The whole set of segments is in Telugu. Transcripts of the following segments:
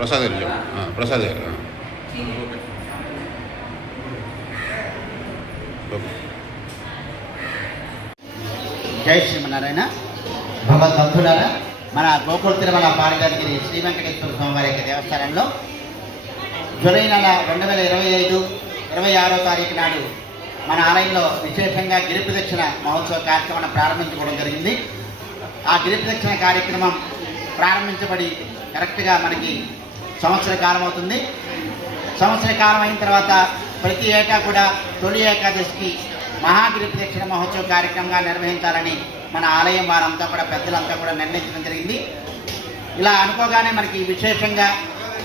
ప్రసాద్ గారు ప్రసాద్ గారు జై శ్రీమన్నారాయణ. భగవద్భక్తులారా, మన గోకుల తిరుమల పారిగారి శ్రీ వెంకటేశ్వర స్వామివారి యొక్క దేవస్థానంలో జూలై నెల 2025-26 తారీఖు నాడు మన ఆలయంలో విశేషంగా గిరి ప్రదక్షిణ మహోత్సవ కార్యక్రమాన్ని ప్రారంభించుకోవడం జరిగింది. ఆ గిరి ప్రదక్షిణ కార్యక్రమం ప్రారంభించబడి కరెక్ట్గా మనకి సంవత్సర కాలం అవుతుంది. సంవత్సర కాలం అయిన తర్వాత ప్రతి ఏటా కూడా తొలి ఏకాదశికి మహాగిరి ప్రదక్షిణ మహోత్సవ కార్యక్రమంగా నిర్వహించాలని మన ఆలయం వారంతా కూడా పెద్దలంతా కూడా నిర్ణయించడం జరిగింది. ఇలా అనుకోగానే మనకి విశేషంగా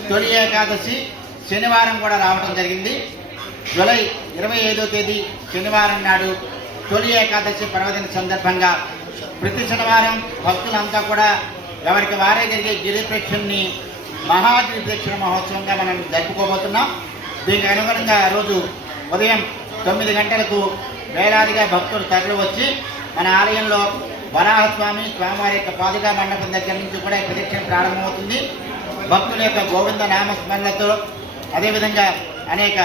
తొలి ఏకాదశి శనివారం కూడా రావడం జరిగింది. జూలై 25వ తేదీ శనివారం నాడు తొలి ఏకాదశి పర్వదిన సందర్భంగా ప్రతి శనివారం భక్తులంతా కూడా ఎవరికి వారే జరిగే గిరి ప్రదక్షిణని మహాగిరి ప్రదక్షిణ మహోత్సవంగా మనం జరుపుకోబోతున్నాం. దీనికి అనుగుణంగా రోజు ఉదయం 9 గంటలకు వేలాదిగా భక్తులు తరలి వచ్చి మన ఆలయంలో వరాహస్వామి స్వామివారి యొక్క పాదుకా మండపం దగ్గర నుంచి కూడా ఈ ప్రదక్షిణ ప్రారంభమవుతుంది. భక్తుల యొక్క గోవింద నామస్మరణలతో అదేవిధంగా అనేక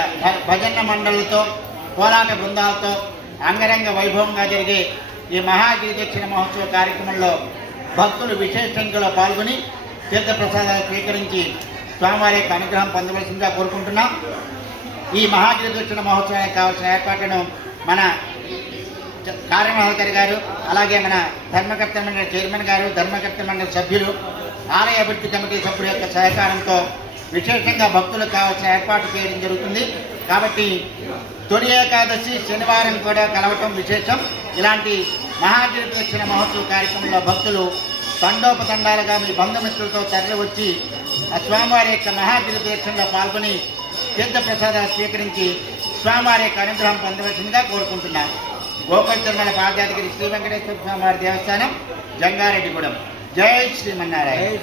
భజన మండళ్లతో కోలాట బృందాలతో అంగరంగ వైభవంగా జరిగే ఈ మహాగిరి ప్రదక్షిణ మహోత్సవ కార్యక్రమంలో భక్తులు విశేష సంఖ్యలో పాల్గొని తీర్థప్రసాదాలు స్వీకరించి స్వామివారి యొక్క అనుగ్రహం పొందవలసిందిగా కోరుకుంటున్నాం. ఈ మహాగిరి ప్రదక్షిణ మహోత్సవానికి కావాల్సిన ఏర్పాట్లను మన కార్యనిర్వాహకారి గారు, అలాగే మన ధర్మకర్త మండలి చైర్మన్ గారు, ధర్మకర్త మండలి సభ్యులు, ఆలయ అభివృద్ధి కమిటీ సభ్యుల యొక్క సహకారంతో విశేషంగా భక్తులకు కావాల్సిన ఏర్పాటు చేయడం జరుగుతుంది. కాబట్టి తొలి ఏకాదశి శనివారం కూడా కలవటం విశేషం. ఇలాంటి మహాగిరి ప్రదక్షిణ మహోత్సవ కార్యక్రమంలో భక్తులు తండోపతండాలుగా మీ బంధుమిత్రులతో తరలి వచ్చి ఆ స్వామివారి యొక్క మహాగిరి ప్రదక్షిణలో పాల్గొని తీర్థప్రసాదాలు స్వీకరించి స్వామివారి యొక్క అనుగ్రహం పొందవలసిందిగా కోరుకుంటున్నాం. గోకుల తిరుమల పాదయాత్రి శ్రీ వెంకటేశ్వర స్వామివారి దేవస్థానం, జంగారెడ్డిగూడెం. జై శ్రీమన్నారాయణ.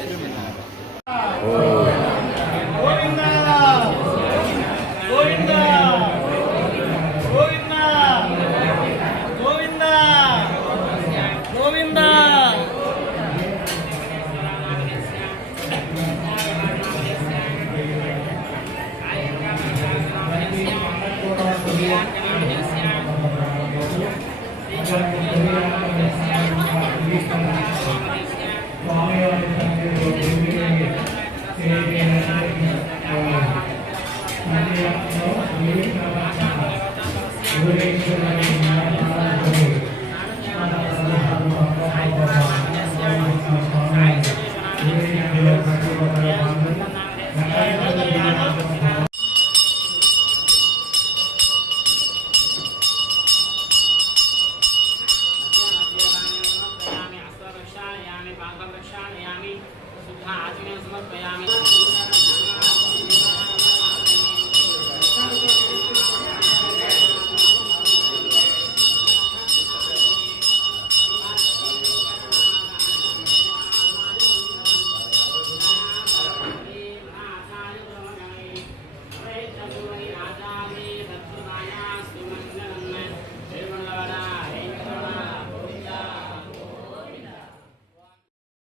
Thank you.